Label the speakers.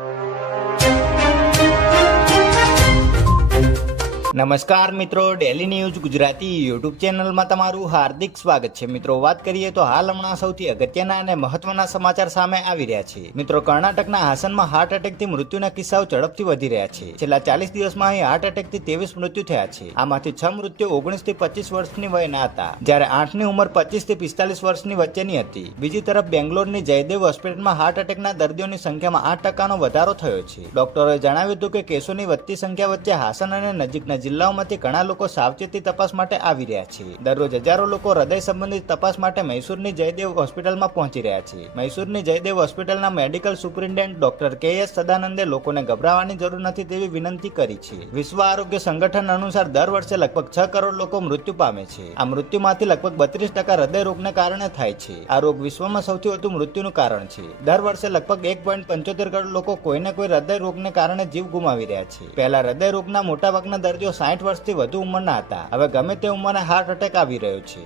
Speaker 1: you. નમસ્કાર મિત્રો daily news Gujarati YouTube ચેનલમાં તમારું હાર્દિક સ્વાગત છે. મિત્રો, વાત કરીએ તો હાલ હમણાં સૌથી અગત્યના અને મહત્વના સમાચાર સામે આવી રહ્યા છે. મિત્રો, કર્ણાટકના હાસનમાં હાર્ટ એટેકથી મૃત્યુના કિસ્સાઓ ઝડપથી વધી રહ્યા છે. છેલ્લા ચાલીસ દિવસમાં અહીં હાર્ટ એટેકથી ત્રેવીસ મૃત્યુ થયા છે. આમાંથી છ મૃત્યુ ઓગણીસથી પચીસ વર્ષની વયના હતા. જ્યારે આઠની ઉંમર પચીસથી પિસ્તાલીસ વર્ષની વચ્ચેની હતી. બીજી તરફ બેંગ્લોરની જયદેવ હોસ્પિટલમાં હાર્ટ એટેકના દર્દીઓની સંખ્યામાં આઠ ટકાનો વધારો થયો છે. ડોક્ટરોએ જણાવ્યું હતું કે કેસોની વધતી સંખ્યા વચ્ચે હાસન અને નજીકના જિલ્લાઓમાંથી ઘણા લોકો સાવચેતી તપાસ માટે આવી રહ્યા છે. દરરોજ હજારો લોકો હૃદય સંબંધિત તપાસ માટે મૈસૂરની જયદેવ હોસ્પિટલમાં પહોંચી રહ્યા છે. મૈસૂરની જયદેવ હોસ્પિટલના medical superintendent doctor K S સદાનંદે લોકોને ગભરાવાની જરૂર નથી તેવી વિનંતી કરી છે. વિશ્વ આરોગ્ય સંગઠન અનુસાર દર વર્ષે લગભગ છ કરોડ લોકો મૃત્યુ પામે છે. આ મૃત્યુમાંથી લગભગ બત્રીસ ટકા હૃદય રોગને કારણે થાય છે. આ રોગ વિશ્વમાં સૌથી વધુ મૃત્યુનું કારણ છે. દર વર્ષે લગભગ એક પોઈન્ટ પંચોતેર કરોડ લોકો કોઈને કોઈ હૃદય રોગને કારણે જીવ ગુમાવી રહ્યા છે. પહેલા હૃદય રોગના મોટાભાગના દર્દીઓ સાઠ વર્ષથી વધુ ઉંમરના હતા. હવે ગમે તે ઉંમરે હાર્ટ એટેક આવી રહ્યો છે.